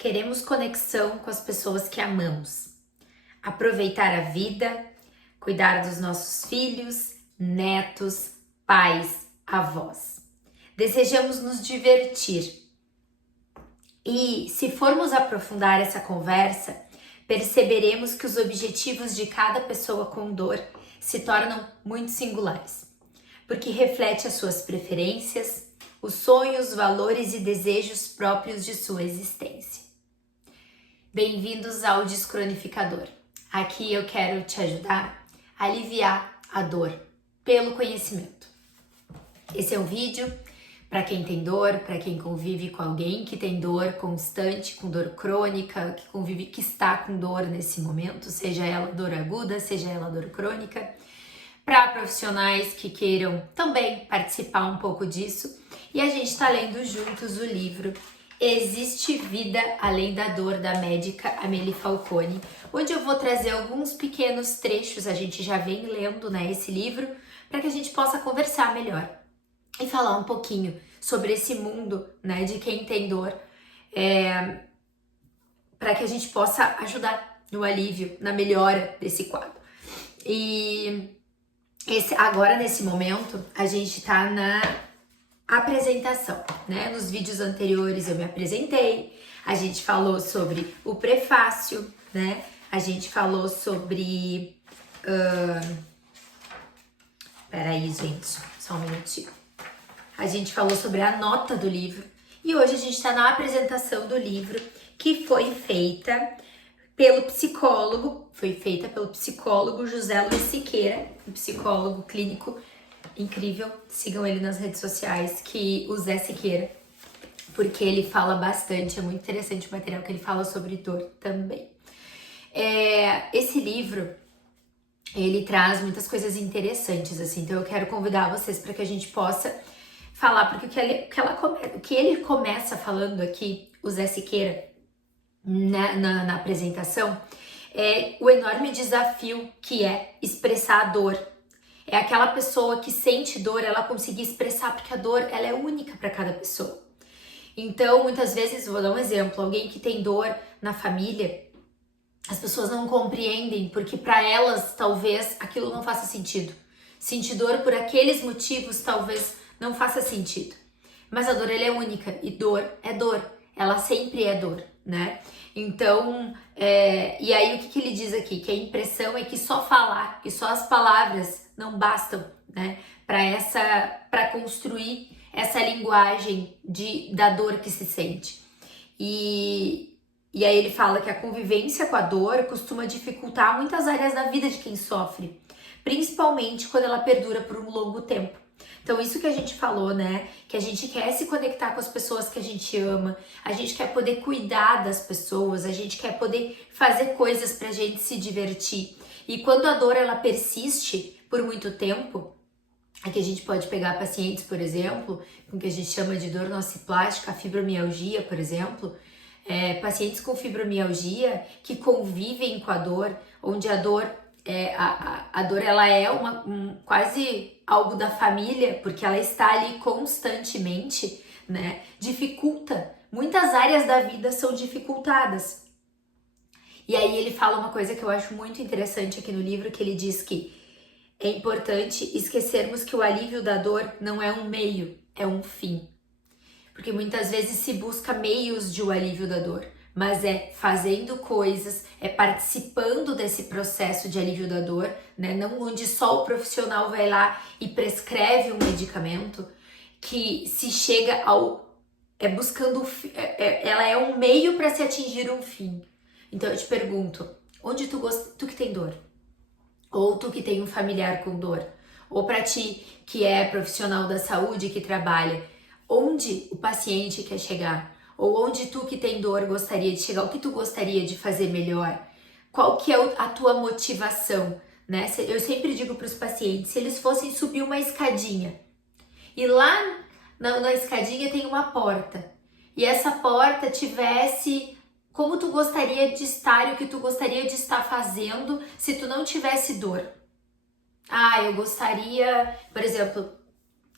Queremos conexão com as pessoas que amamos, aproveitar a vida, cuidar dos nossos filhos, netos, pais, avós. Desejamos nos divertir. E se formos aprofundar essa conversa, perceberemos que os objetivos de cada pessoa com dor se tornam muito singulares, porque reflete as suas preferências, os sonhos, valores e desejos próprios de sua existência. Bem-vindos ao Descronificador. Aqui eu quero te ajudar a aliviar a dor pelo conhecimento. Esse é um vídeo para quem tem dor, para quem convive com alguém que tem dor constante, com dor crônica, que está com dor nesse momento, seja ela dor aguda, seja ela dor crônica, para profissionais que queiram também participar um pouco disso. E a gente está lendo juntos o livro Existe Vida Além da Dor, da médica Amélie Falcone, onde eu vou trazer alguns pequenos trechos, a gente já vem lendo, esse livro, para que a gente possa conversar melhor e falar um pouquinho sobre esse mundo, de quem tem dor, para que a gente possa ajudar no alívio, na melhora desse quadro. E agora, nesse momento, a gente está na apresentação, Nos vídeos anteriores eu me apresentei, a gente falou sobre o prefácio, A gente falou sobre... Peraí, gente, só um minutinho. A gente falou sobre a nota do livro e hoje a gente está na apresentação do livro que foi feita pelo psicólogo José Luiz Siqueira, um psicólogo clínico incrível. Sigam ele nas redes sociais, o Zé Siqueira, porque ele fala bastante, é muito interessante o material que ele fala sobre dor também. Esse livro, ele traz muitas coisas interessantes, assim, então eu quero convidar vocês para que a gente possa falar, porque o que ele começa falando aqui, o Zé Siqueira, na apresentação, é o enorme desafio que é expressar a dor. É aquela pessoa que sente dor, ela conseguir expressar, porque a dor, ela é única para cada pessoa. Então, muitas vezes, vou dar um exemplo, alguém que tem dor na família, as pessoas não compreendem, porque para elas, talvez, aquilo não faça sentido. Sentir dor por aqueles motivos, talvez, não faça sentido. Mas a dor, ela é única, e dor é dor, ela sempre é dor, Então, e aí o que ele diz aqui? Que a impressão é que só falar, que só as palavras não bastam, para construir essa linguagem da dor que se sente. E aí ele fala que a convivência com a dor costuma dificultar muitas áreas da vida de quem sofre, principalmente quando ela perdura por um longo tempo. Então isso que a gente falou, que a gente quer se conectar com as pessoas que a gente ama, a gente quer poder cuidar das pessoas, a gente quer poder fazer coisas pra gente se divertir. E quando a dor, ela persiste por muito tempo, aqui a gente pode pegar pacientes, por exemplo, com o que a gente chama de dor nociplástica, a fibromialgia, por exemplo, pacientes com fibromialgia que convivem com a dor, onde a dor, a dor ela é quase algo da família, porque ela está ali constantemente, dificulta. Muitas áreas da vida são dificultadas. E aí ele fala uma coisa que eu acho muito interessante aqui no livro, que ele diz que é importante esquecermos que o alívio da dor não é um meio, é um fim. Porque muitas vezes se busca meios de o alívio da dor, mas é fazendo coisas, é participando desse processo de alívio da dor, não onde só o profissional vai lá e prescreve um medicamento, que se chega ela é um meio para se atingir um fim. Então eu te pergunto, onde tu que tem dor? Ou tu que tem um familiar com dor? Ou para ti que é profissional da saúde, que trabalha, onde o paciente quer chegar? Ou onde tu que tem dor gostaria de chegar? O que tu gostaria de fazer melhor? Qual que é a tua motivação? Eu sempre digo para os pacientes, se eles fossem subir uma escadinha e lá na escadinha tem uma porta e essa porta tivesse como tu gostaria de estar e o que tu gostaria de estar fazendo se tu não tivesse dor. Eu gostaria, por exemplo,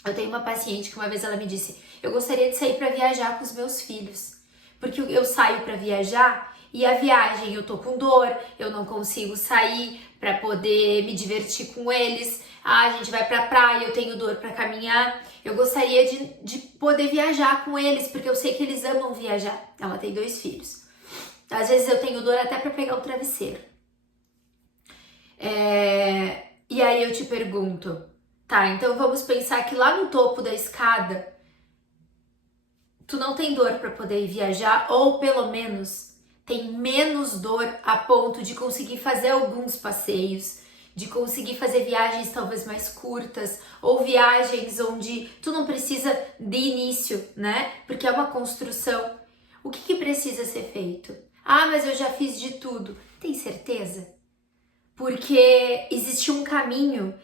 eu tenho uma paciente que uma vez ela me disse, eu gostaria de sair para viajar com os meus filhos, porque eu saio para viajar e a viagem eu tô com dor, eu não consigo sair para poder me divertir com eles. Ah, a gente vai pra praia, eu tenho dor para caminhar. Eu gostaria de poder viajar com eles, porque eu sei que eles amam viajar. Ela tem 2 filhos. Às vezes eu tenho dor até para pegar o travesseiro. E aí eu te pergunto, tá, então vamos pensar que lá no topo da escada tu não tem dor para poder viajar, ou pelo menos tem menos dor a ponto de conseguir fazer alguns passeios, de conseguir fazer viagens talvez mais curtas, ou viagens onde tu não precisa de início, né? Porque é uma construção. O que precisa ser feito? Ah, mas eu já fiz de tudo. Tem certeza? Porque existe um caminho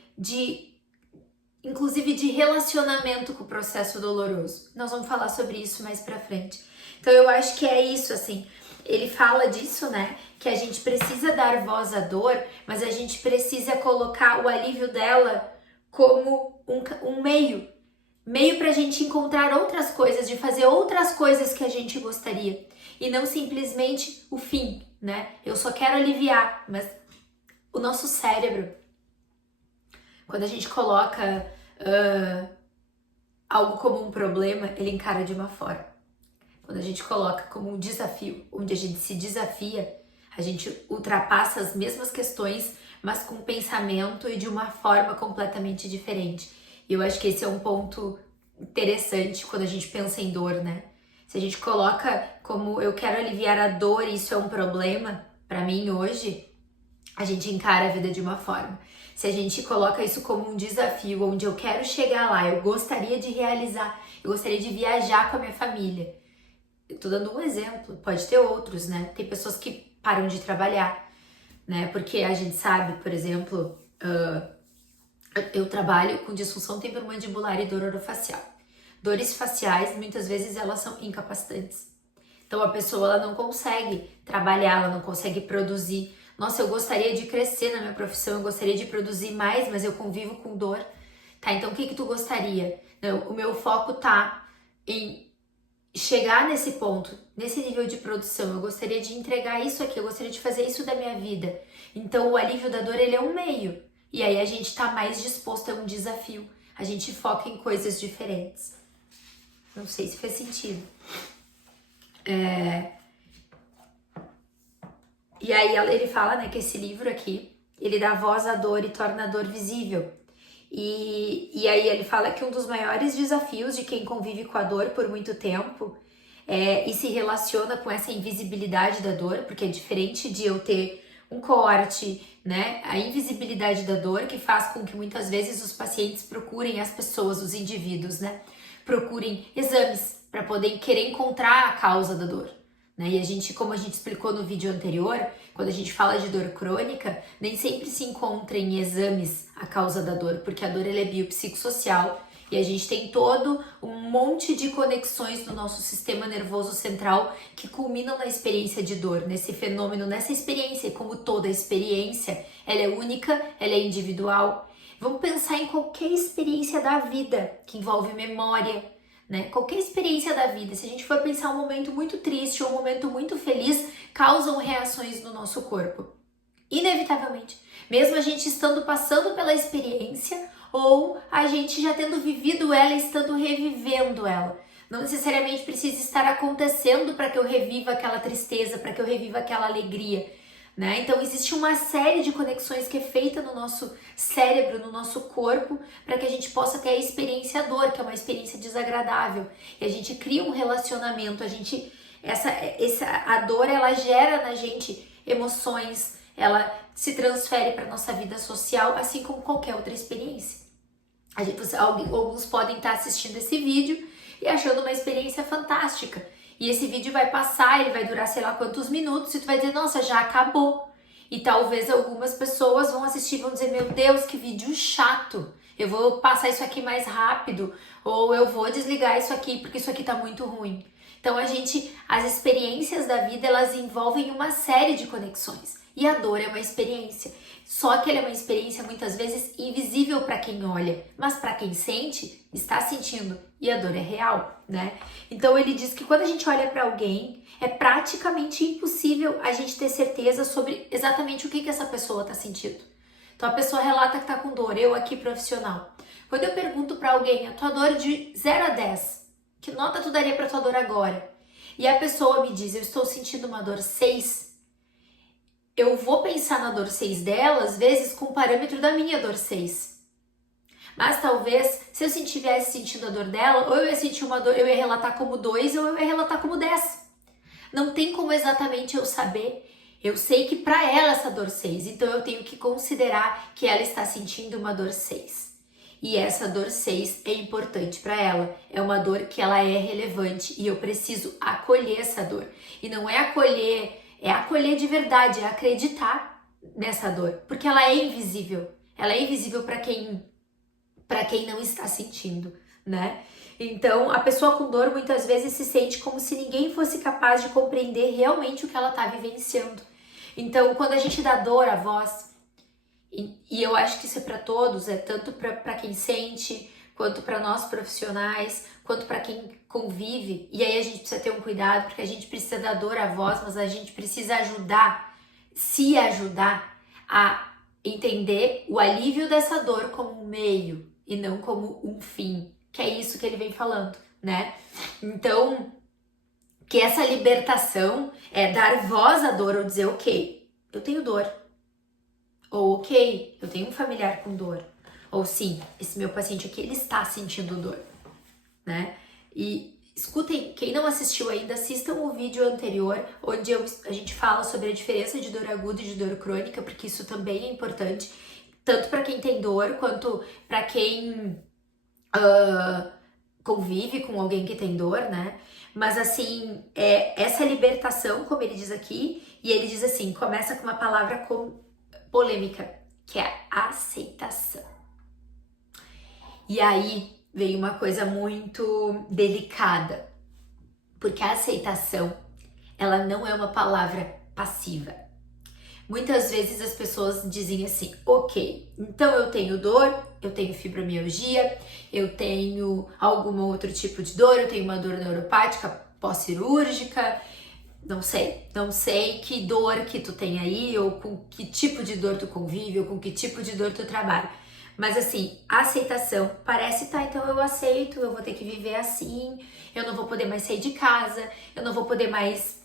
inclusive de relacionamento com o processo doloroso. Nós vamos falar sobre isso mais pra frente. Então eu acho que é isso, assim, ele fala disso, né, que a gente precisa dar voz à dor, mas a gente precisa colocar o alívio dela como um meio pra gente encontrar outras coisas, de fazer outras coisas que a gente gostaria, e não simplesmente o fim, né, eu só quero aliviar, mas o nosso cérebro, quando a gente coloca algo como um problema, ele encara de uma forma. Quando a gente coloca como um desafio, onde a gente se desafia, a gente ultrapassa as mesmas questões, mas com um pensamento e de uma forma completamente diferente. E eu acho que esse é um ponto interessante quando a gente pensa em dor, né? Se a gente coloca como eu quero aliviar a dor e isso é um problema, pra mim hoje, a gente encara a vida de uma forma. Se a gente coloca isso como um desafio, onde eu quero chegar lá, eu gostaria de realizar, eu gostaria de viajar com a minha família. Eu tô dando um exemplo, pode ter outros, né? Tem pessoas que param de trabalhar, né? Porque a gente sabe, por exemplo, eu trabalho com disfunção temporomandibular e dor orofacial. Dores faciais, muitas vezes, elas são incapacitantes. Então, a pessoa ela não consegue trabalhar, ela não consegue produzir. Nossa, eu gostaria de crescer na minha profissão, eu gostaria de produzir mais, mas eu convivo com dor. Tá, então o que tu gostaria? Não, o meu foco tá em chegar nesse ponto, nesse nível de produção. Eu gostaria de entregar isso aqui, eu gostaria de fazer isso da minha vida. Então o alívio da dor, ele é um meio. E aí a gente tá mais disposto a um desafio. A gente foca em coisas diferentes. Não sei se fez sentido. E aí ele fala, né, que esse livro aqui, ele dá voz à dor e torna a dor visível. E aí ele fala que um dos maiores desafios de quem convive com a dor por muito tempo e se relaciona com essa invisibilidade da dor, porque é diferente de eu ter um corte, né? A invisibilidade da dor que faz com que muitas vezes os pacientes procurem as pessoas, os indivíduos, né? Procurem exames para poder querer encontrar a causa da dor. Né? E a gente, como a gente explicou no vídeo anterior, quando a gente fala de dor crônica, nem sempre se encontra em exames a causa da dor, porque a dor ela é biopsicossocial e a gente tem todo um monte de conexões no nosso sistema nervoso central que culminam na experiência de dor, nesse fenômeno, nessa experiência. E como toda experiência, ela é única, ela é individual. Vamos pensar em qualquer experiência da vida que envolve memória, né? Qualquer experiência da vida, se a gente for pensar um momento muito triste ou um momento muito feliz, causam reações no nosso corpo. Inevitavelmente. Mesmo a gente estando passando pela experiência ou a gente já tendo vivido ela e estando revivendo ela. Não necessariamente precisa estar acontecendo para que eu reviva aquela tristeza, para que eu reviva aquela alegria. Né? Então existe uma série de conexões que é feita no nosso cérebro, no nosso corpo, para que a gente possa ter a experiência dor, que é uma experiência desagradável. E a gente cria um relacionamento, a dor ela gera na gente emoções, ela se transfere para nossa vida social, assim como qualquer outra experiência. Alguns podem estar assistindo esse vídeo e achando uma experiência fantástica. E esse vídeo vai passar, ele vai durar sei lá quantos minutos e tu vai dizer, nossa, já acabou. E talvez algumas pessoas vão assistir e vão dizer, meu Deus, que vídeo chato. Eu vou passar isso aqui mais rápido ou eu vou desligar isso aqui porque isso aqui tá muito ruim. Então as experiências da vida, elas envolvem uma série de conexões. E a dor é uma experiência. Só que ela é uma experiência muitas vezes invisível para quem olha, mas para quem sente, está sentindo. E a dor é real, né? Então ele diz que quando a gente olha para alguém, é praticamente impossível a gente ter certeza sobre exatamente o que essa pessoa está sentindo. Então a pessoa relata que está com dor, eu aqui profissional. Quando eu pergunto para alguém a tua dor de 0 a 10, que nota tu daria para tua dor agora? E a pessoa me diz, eu estou sentindo uma dor 6, eu vou pensar na dor 6 dela, às vezes, com o parâmetro da minha dor 6. Mas talvez, se eu estivesse sentindo a dor dela, ou eu ia sentir uma dor, eu ia relatar como 2, ou eu ia relatar como 10. Não tem como exatamente eu saber. Eu sei que para ela essa dor 6, então eu tenho que considerar que ela está sentindo uma dor 6. E essa dor 6 é importante para ela. É uma dor que ela é relevante e eu preciso acolher essa dor. E não é acolher, é acolher de verdade, é acreditar nessa dor, porque ela é invisível. Ela é invisível para quem não está sentindo, né? Então, a pessoa com dor muitas vezes se sente como se ninguém fosse capaz de compreender realmente o que ela está vivenciando. Então, quando a gente dá dor à voz, e eu acho que isso é para todos, é tanto para quem sente, quanto para nós profissionais, quanto para quem convive, e aí a gente precisa ter um cuidado, porque a gente precisa dar dor à voz, mas a gente precisa se ajudar a entender o alívio dessa dor como um meio e não como um fim, que é isso que ele vem falando, né? Então, que essa libertação é dar voz à dor ou dizer, ok, eu tenho dor. Ou, ok, eu tenho um familiar com dor. Ou, sim, esse meu paciente aqui, ele está sentindo dor, né? E escutem, quem não assistiu ainda, assistam o vídeo anterior, onde a gente fala sobre a diferença de dor aguda e de dor crônica, porque isso também é importante, tanto para quem tem dor, quanto para quem convive com alguém que tem dor, né? Mas assim, essa libertação, como ele diz aqui, e ele diz assim, começa com uma palavra polêmica, que é aceitação. E aí veio uma coisa muito delicada, porque a aceitação, ela não é uma palavra passiva. Muitas vezes as pessoas dizem assim, ok, então eu tenho dor, eu tenho fibromialgia, eu tenho algum outro tipo de dor, eu tenho uma dor neuropática pós-cirúrgica, não sei que dor que tu tem aí, ou com que tipo de dor tu convive, ou com que tipo de dor tu trabalha. Mas assim, a aceitação parece, tá, então eu aceito, eu vou ter que viver assim, eu não vou poder mais sair de casa, eu não vou poder mais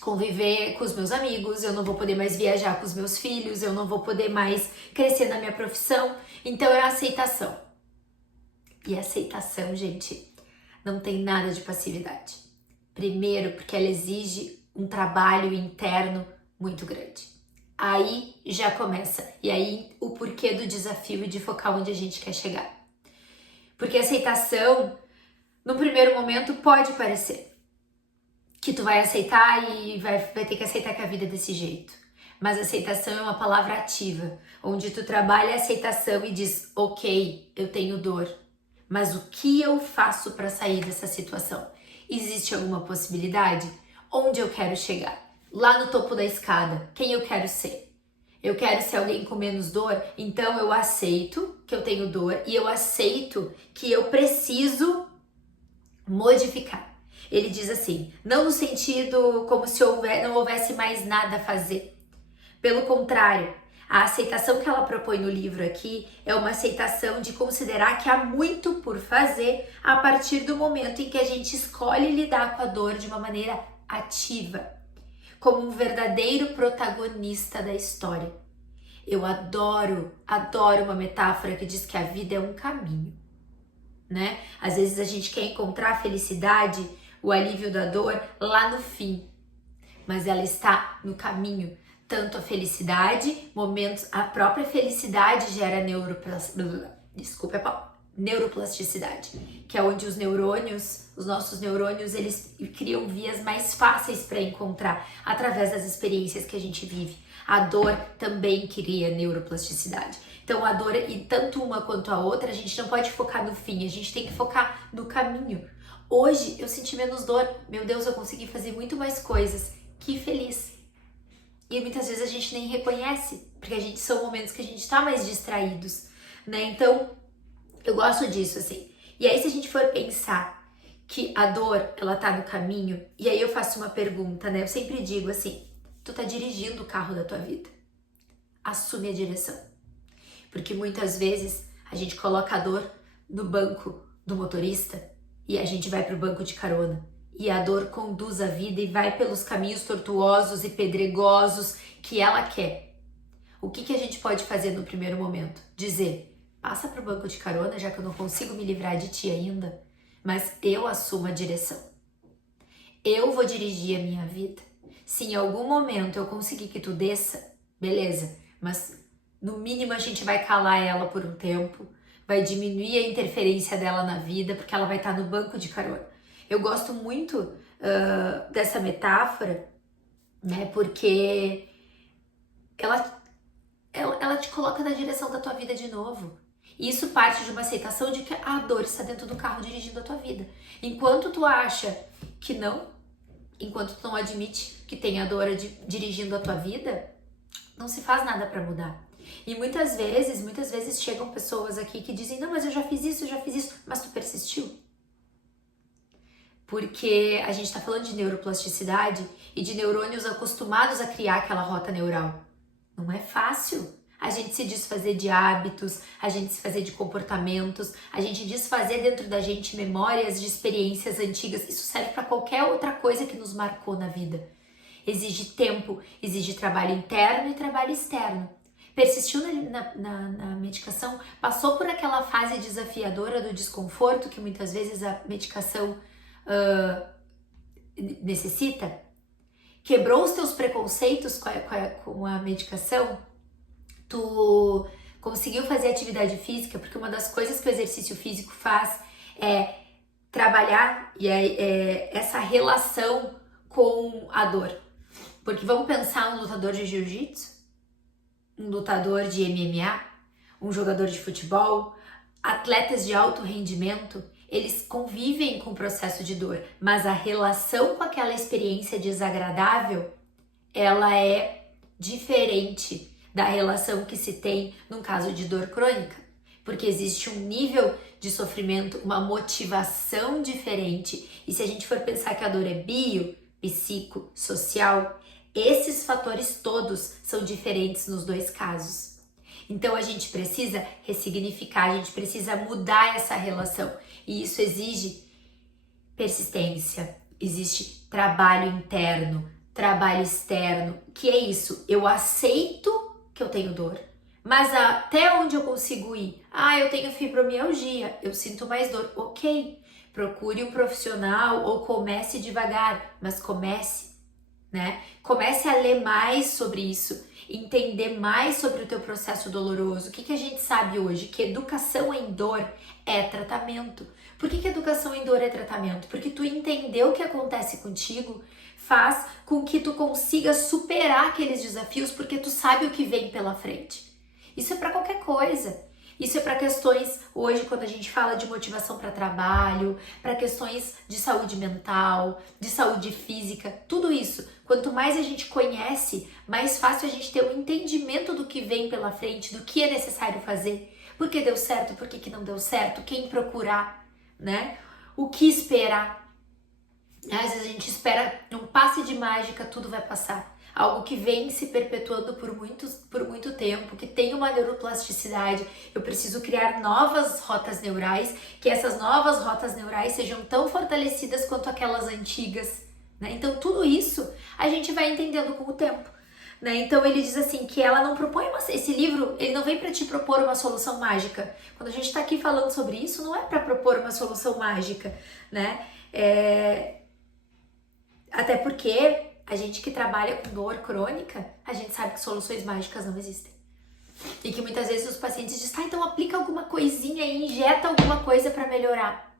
conviver com os meus amigos, eu não vou poder mais viajar com os meus filhos, eu não vou poder mais crescer na minha profissão. Então é a aceitação. E a aceitação, gente, não tem nada de passividade. Primeiro, porque ela exige um trabalho interno muito grande. Aí já começa. E aí o porquê do desafio e de focar onde a gente quer chegar. Porque a aceitação, no primeiro momento, pode parecer que tu vai aceitar e vai ter que aceitar que a vida é desse jeito. Mas aceitação é uma palavra ativa, onde tu trabalha a aceitação e diz, ok, eu tenho dor, mas o que eu faço para sair dessa situação? Existe alguma possibilidade? Onde eu quero chegar? Lá no topo da escada, quem eu quero ser? Eu quero ser alguém com menos dor? Então eu aceito que eu tenho dor e eu aceito que eu preciso modificar. Ele diz assim, não no sentido como se não houvesse mais nada a fazer. Pelo contrário, a aceitação que ela propõe no livro aqui é uma aceitação de considerar que há muito por fazer a partir do momento em que a gente escolhe lidar com a dor de uma maneira ativa, como um verdadeiro protagonista da história. Eu adoro uma metáfora que diz que a vida é um caminho, né? Às vezes a gente quer encontrar a felicidade, o alívio da dor lá no fim, mas ela está no caminho. Tanto a felicidade, a própria felicidade gera neuroplasticidade, que é onde os nossos neurônios, eles criam vias mais fáceis para encontrar através das experiências que a gente vive. A dor também cria neuroplasticidade. Então a dor, e tanto uma quanto a outra, a gente não pode focar no fim, a gente tem que focar no caminho. Hoje eu senti menos dor, meu Deus, eu consegui fazer muito mais coisas, que feliz. E muitas vezes a gente nem reconhece, porque são momentos que a gente tá mais distraídos, né? Então, eu gosto disso, assim. E aí, se a gente for pensar que a dor, ela tá no caminho, e aí eu faço uma pergunta, né? Eu sempre digo assim, tu tá dirigindo o carro da tua vida. Assume a direção. Porque muitas vezes a gente coloca a dor no banco do motorista e a gente vai pro banco de carona. E a dor conduz a vida e vai pelos caminhos tortuosos e pedregosos que ela quer. O que a gente pode fazer no primeiro momento? Dizer, passa pro banco de carona, já que eu não consigo me livrar de ti ainda, mas eu assumo a direção. Eu vou dirigir a minha vida. Se em algum momento eu conseguir que tu desça, beleza, mas no mínimo a gente vai calar ela por um tempo, vai diminuir a interferência dela na vida, porque ela vai estar no banco de carona. Eu gosto muito dessa metáfora, né, porque ela te coloca na direção da tua vida de novo. E isso parte de uma aceitação de que a dor está dentro do carro dirigindo a tua vida. Enquanto tu acha que não, enquanto tu não admite que tem a dor dirigindo a tua vida, não se faz nada para mudar. E muitas vezes chegam pessoas aqui que dizem, não, mas eu já fiz isso, mas tu persistiu. Porque a gente está falando de neuroplasticidade e de neurônios acostumados a criar aquela rota neural. Não é fácil a gente se desfazer de hábitos, a gente se fazer de comportamentos, a gente desfazer dentro da gente memórias de experiências antigas. Isso serve para qualquer outra coisa que nos marcou na vida. Exige tempo, exige trabalho interno e trabalho externo. Persistiu na medicação, passou por aquela fase desafiadora do desconforto que muitas vezes a medicação necessita, quebrou os teus preconceitos com a medicação, tu conseguiu fazer atividade física, porque uma das coisas que o exercício físico faz é trabalhar essa relação com a dor. Porque vamos pensar um lutador de jiu-jitsu, um lutador de MMA, um jogador de futebol, atletas de alto rendimento, eles convivem com o processo de dor, mas a relação com aquela experiência desagradável, ela é diferente da relação que se tem num caso de dor crônica, porque existe um nível de sofrimento, uma motivação diferente, e se a gente for pensar que a dor é bio, psico, social, esses fatores todos são diferentes nos dois casos. Então a gente precisa ressignificar, a gente precisa mudar essa relação. E isso exige persistência, existe trabalho interno, trabalho externo. Que é isso? Eu aceito que eu tenho dor, mas até onde eu consigo ir? Eu tenho fibromialgia, eu sinto mais dor. Ok, procure um profissional ou comece devagar, mas comece, né? Comece a ler mais sobre isso, entender mais sobre o teu processo doloroso. O que a gente sabe hoje? Que educação em dor é tratamento. Por que educação em dor é tratamento? Porque tu entendeu o que acontece contigo, faz com que tu consiga superar aqueles desafios, porque tu sabe o que vem pela frente. Isso é para qualquer coisa. Isso é para questões, hoje, quando a gente fala de motivação para trabalho, para questões de saúde mental, de saúde física, tudo isso. Quanto mais a gente conhece, mais fácil a gente ter um entendimento do que vem pela frente, do que é necessário fazer, por que deu certo, por que não deu certo, quem procurar, né? O que esperar. Às vezes a gente espera um passe de mágica, tudo vai passar. Algo que vem se perpetuando por muito tempo, que tem uma neuroplasticidade. Eu preciso criar novas rotas neurais, que essas novas rotas neurais sejam tão fortalecidas quanto aquelas antigas, né? Então tudo isso a gente vai entendendo com o tempo, né? Então ele diz assim que ela não propõe esse livro, ele não vem para te propor uma solução mágica. Quando a gente está aqui falando sobre isso, não é para propor uma solução mágica, né? Até porque a gente que trabalha com dor crônica, a gente sabe que soluções mágicas não existem. E que muitas vezes os pacientes dizem, então aplica alguma coisinha e injeta alguma coisa para melhorar.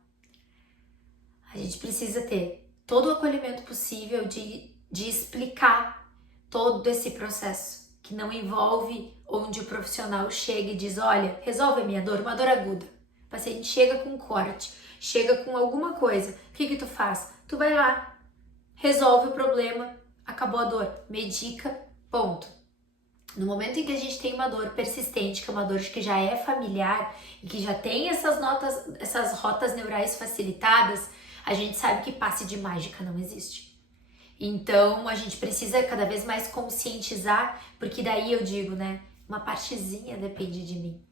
A gente precisa ter todo o acolhimento possível de explicar todo esse processo, que não envolve onde o profissional chega e diz, olha, resolve a minha dor, uma dor aguda. O paciente chega com um corte, chega com alguma coisa. O que tu faz? Tu vai lá, resolve o problema, acabou a dor, medica, ponto. No momento em que a gente tem uma dor persistente, que é uma dor que já é familiar e que já tem essas rotas neurais facilitadas, a gente sabe que passe de mágica não existe. Então, a gente precisa cada vez mais conscientizar, porque daí eu digo, né? Uma partezinha depende de mim.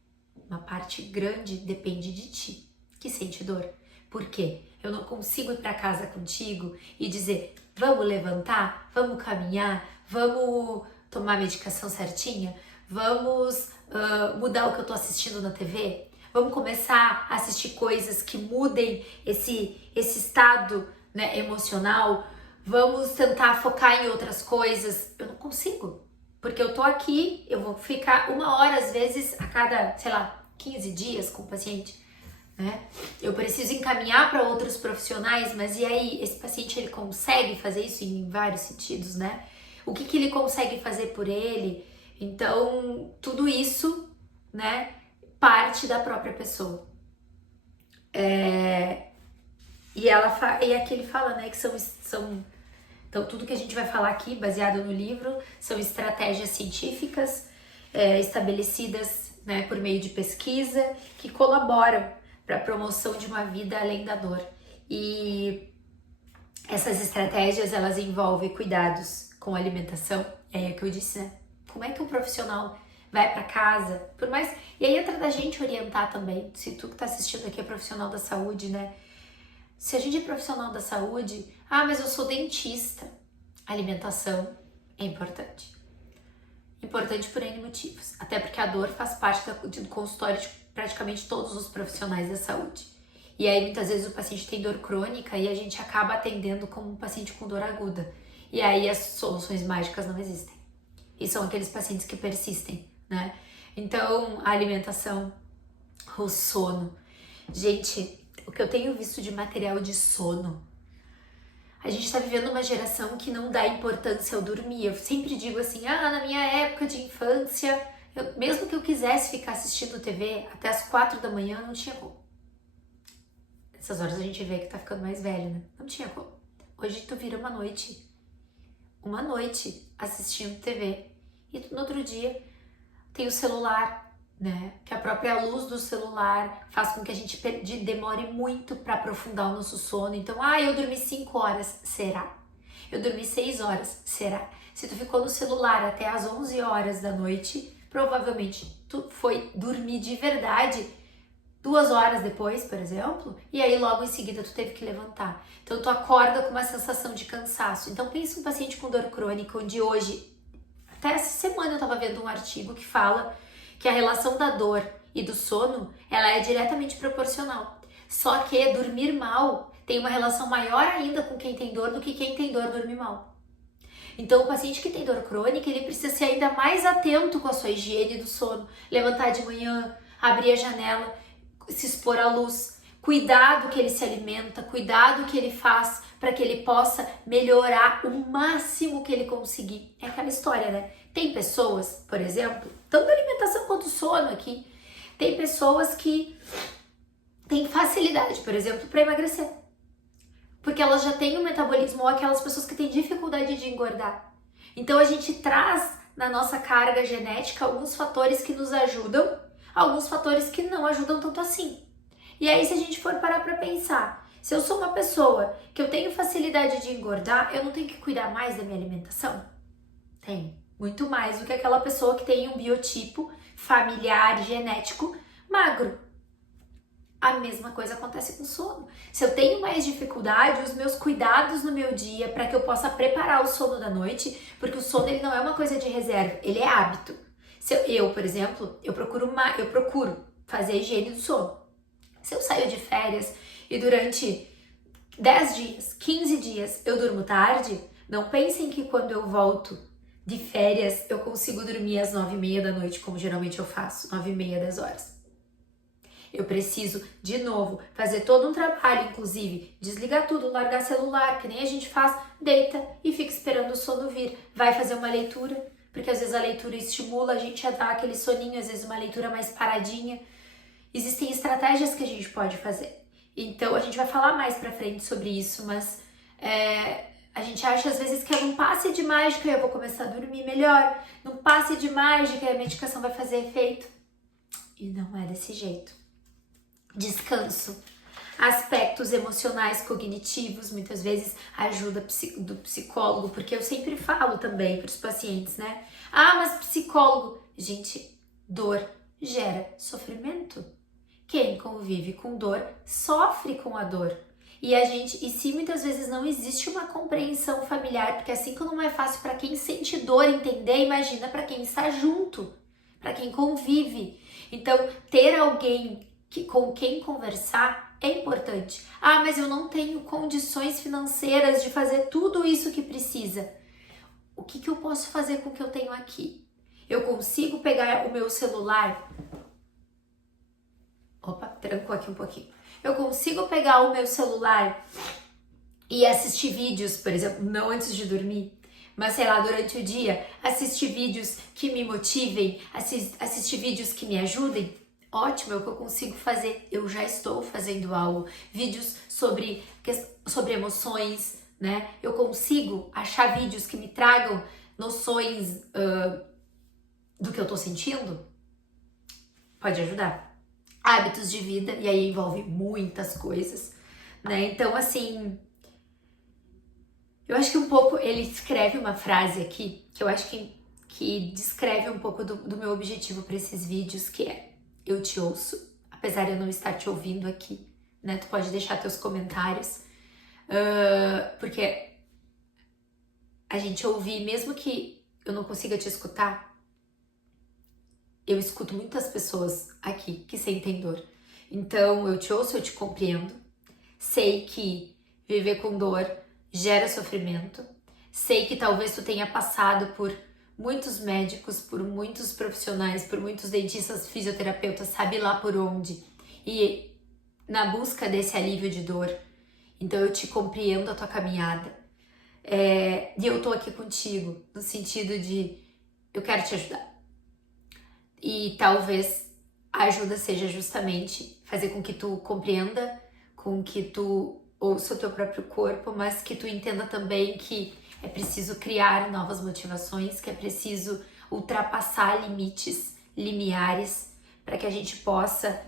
Uma parte grande depende de ti, que sente dor. Por quê? Eu não consigo ir para casa contigo e dizer, vamos levantar, vamos caminhar, vamos tomar a medicação certinha, vamos mudar o que eu tô assistindo na TV, vamos começar a assistir coisas que mudem esse estado, né, emocional, vamos tentar focar em outras coisas. Eu não consigo, porque eu tô aqui, eu vou ficar 1 hora às vezes a cada, sei lá, 15 dias com o paciente, né? Eu preciso encaminhar para outros profissionais, mas e aí, esse paciente ele consegue fazer isso em vários sentidos, né? O que ele consegue fazer por ele? Então, tudo isso, né, parte da própria pessoa. E aqui ele fala, né, que então, tudo que a gente vai falar aqui, baseado no livro, são estratégias científicas estabelecidas, né, por meio de pesquisa, que colaboram para a promoção de uma vida além da dor. E essas estratégias, elas envolvem cuidados com a alimentação. É o que eu disse, né? Como é que um profissional vai para casa? Por mais... E aí entra da gente orientar também. Se tu que tá assistindo aqui é profissional da saúde, né? Se a gente é profissional da saúde, mas eu sou dentista. Alimentação é importante. Importante por N motivos. Até porque a dor faz parte do consultório de praticamente todos os profissionais da saúde. E aí muitas vezes o paciente tem dor crônica e a gente acaba atendendo como um paciente com dor aguda. E aí as soluções mágicas não existem. E são aqueles pacientes que persistem, né? Então, a alimentação, o sono. Gente, o que eu tenho visto de material de sono, a gente tá vivendo uma geração que não dá importância ao dormir. Eu sempre digo assim, na minha época de infância, mesmo que eu quisesse ficar assistindo TV até as 4 da manhã, não tinha como. Nessas horas a gente vê que tá ficando mais velho, né? Não tinha como. Hoje tu vira uma noite assistindo TV. E no outro dia tem o celular, né? Que a própria luz do celular faz com que a gente demore muito para aprofundar o nosso sono. Então, eu dormi 5 horas, será? Eu dormi 6 horas, será? Se tu ficou no celular até as 11 horas da noite, provavelmente tu foi dormir de verdade 2 horas depois, por exemplo, e aí logo em seguida tu teve que levantar. Então tu acorda com uma sensação de cansaço. Então pensa um paciente com dor crônica, onde hoje, até essa semana eu tava vendo um artigo que fala que a relação da dor e do sono, ela é diretamente proporcional. Só que dormir mal tem uma relação maior ainda com quem tem dor do que quem tem dor dormir mal. Então o paciente que tem dor crônica, ele precisa ser ainda mais atento com a sua higiene do sono. Levantar de manhã, abrir a janela, se expor à luz, cuidar do que ele se alimenta, cuidar do que ele faz para que ele possa melhorar o máximo que ele conseguir. É aquela história, né? Tem pessoas, por exemplo, tanto alimentação quanto sono aqui, tem pessoas que têm facilidade, por exemplo, para emagrecer. Porque elas já têm um metabolismo, ou aquelas pessoas que têm dificuldade de engordar. Então a gente traz na nossa carga genética alguns fatores que nos ajudam, alguns fatores que não ajudam tanto assim. E aí, se a gente for parar para pensar, se eu sou uma pessoa que eu tenho facilidade de engordar, eu não tenho que cuidar mais da minha alimentação? Tenho. Muito mais do que aquela pessoa que tem um biotipo familiar, genético, magro. A mesma coisa acontece com o sono. Se eu tenho mais dificuldade, os meus cuidados no meu dia para que eu possa preparar o sono da noite, porque o sono ele não é uma coisa de reserva, ele é hábito. Se eu, por exemplo, eu procuro fazer a higiene do sono. Se eu saio de férias e durante 10 dias, 15 dias eu durmo tarde, não pensem que quando eu volto de férias eu consigo dormir às 9h30 da noite, como geralmente eu faço, 9h30, 10 horas. Eu preciso, de novo, fazer todo um trabalho, inclusive, desligar tudo, largar celular, que nem a gente faz, deita e fica esperando o sono vir. Vai fazer uma leitura, porque às vezes a leitura estimula a gente a dar aquele soninho, às vezes uma leitura mais paradinha. Existem estratégias que a gente pode fazer. Então, a gente vai falar mais pra frente sobre isso, mas a gente acha às vezes que é num passe de mágica eu vou começar a dormir melhor, num passe de mágica a medicação vai fazer efeito. E não é desse jeito. Descanso. aspectos emocionais, cognitivos, muitas vezes ajuda do psicólogo, porque eu sempre falo também para os pacientes, né? Ah, mas psicólogo, gente, dor gera sofrimento. Quem convive com dor sofre com a dor. E se muitas vezes não existe uma compreensão familiar, porque assim como não é fácil para quem sente dor entender, imagina para quem está junto, para quem convive. Então, ter alguém com quem conversar é importante. Ah, mas eu não tenho condições financeiras de fazer tudo isso que precisa. O que eu posso fazer com o que eu tenho aqui? Eu consigo pegar o meu celular? Opa, trancou aqui um pouquinho. Eu consigo pegar o meu celular e assistir vídeos, por exemplo, não antes de dormir, mas sei lá, durante o dia, assistir vídeos que me motivem, assistir vídeos que me ajudem? Ótimo, é o que eu consigo fazer. Eu já estou fazendo algo. Vídeos sobre emoções, né? Eu consigo achar vídeos que me tragam noções do que eu tô sentindo? Pode ajudar. Hábitos de vida, e aí envolve muitas coisas, né? Então, assim, eu acho que um pouco ele escreve uma frase aqui que eu acho que descreve um pouco do meu objetivo para esses vídeos, que é: eu te ouço, apesar de eu não estar te ouvindo aqui, né? Tu pode deixar teus comentários, porque a gente ouvir, mesmo que eu não consiga te escutar, eu escuto muitas pessoas aqui que sentem dor. Então, eu te ouço, eu te compreendo. Sei que viver com dor gera sofrimento. Sei que talvez tu tenha passado por muitos médicos, por muitos profissionais, por muitos dentistas, fisioterapeutas, sabe lá por onde. E na busca desse alívio de dor. Então, eu te compreendo a tua caminhada. E eu tô aqui contigo, no sentido de eu quero te ajudar. E talvez a ajuda seja justamente fazer com que tu compreenda, com que tu ouça o teu próprio corpo, mas que tu entenda também que é preciso criar novas motivações, que é preciso ultrapassar limiares, para que a gente possa,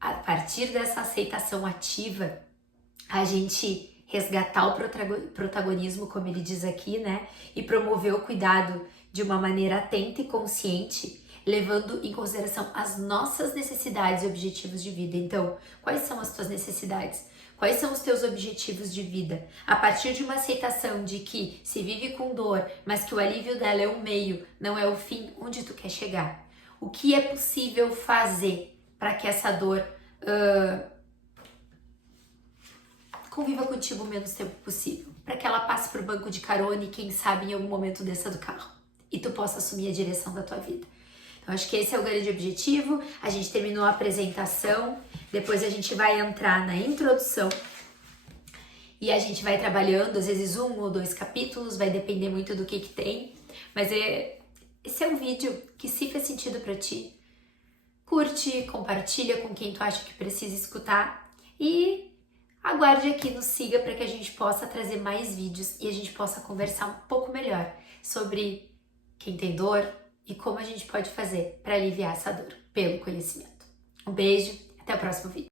a partir dessa aceitação ativa, a gente resgatar o protagonismo, como ele diz aqui, né? E promover o cuidado de uma maneira atenta e consciente, levando em consideração as nossas necessidades e objetivos de vida. Então, quais são as tuas necessidades? Quais são os teus objetivos de vida? A partir de uma aceitação de que se vive com dor, mas que o alívio dela é o meio, não é o fim, onde tu quer chegar? O que é possível fazer para que essa dor conviva contigo o menos tempo possível? Para que ela passe pro banco de carona e quem sabe em algum momento desça do carro e tu possa assumir a direção da tua vida. Então, acho que esse é o grande objetivo. A gente terminou a apresentação, depois a gente vai entrar na introdução e a gente vai trabalhando, às vezes 1 ou 2 capítulos, vai depender muito do que tem, mas esse é um vídeo que, se faz sentido para ti, curte, compartilha com quem tu acha que precisa escutar e aguarde aqui, nos siga para que a gente possa trazer mais vídeos e a gente possa conversar um pouco melhor sobre quem tem dor e como a gente pode fazer para aliviar essa dor pelo conhecimento. Um beijo, até o próximo vídeo.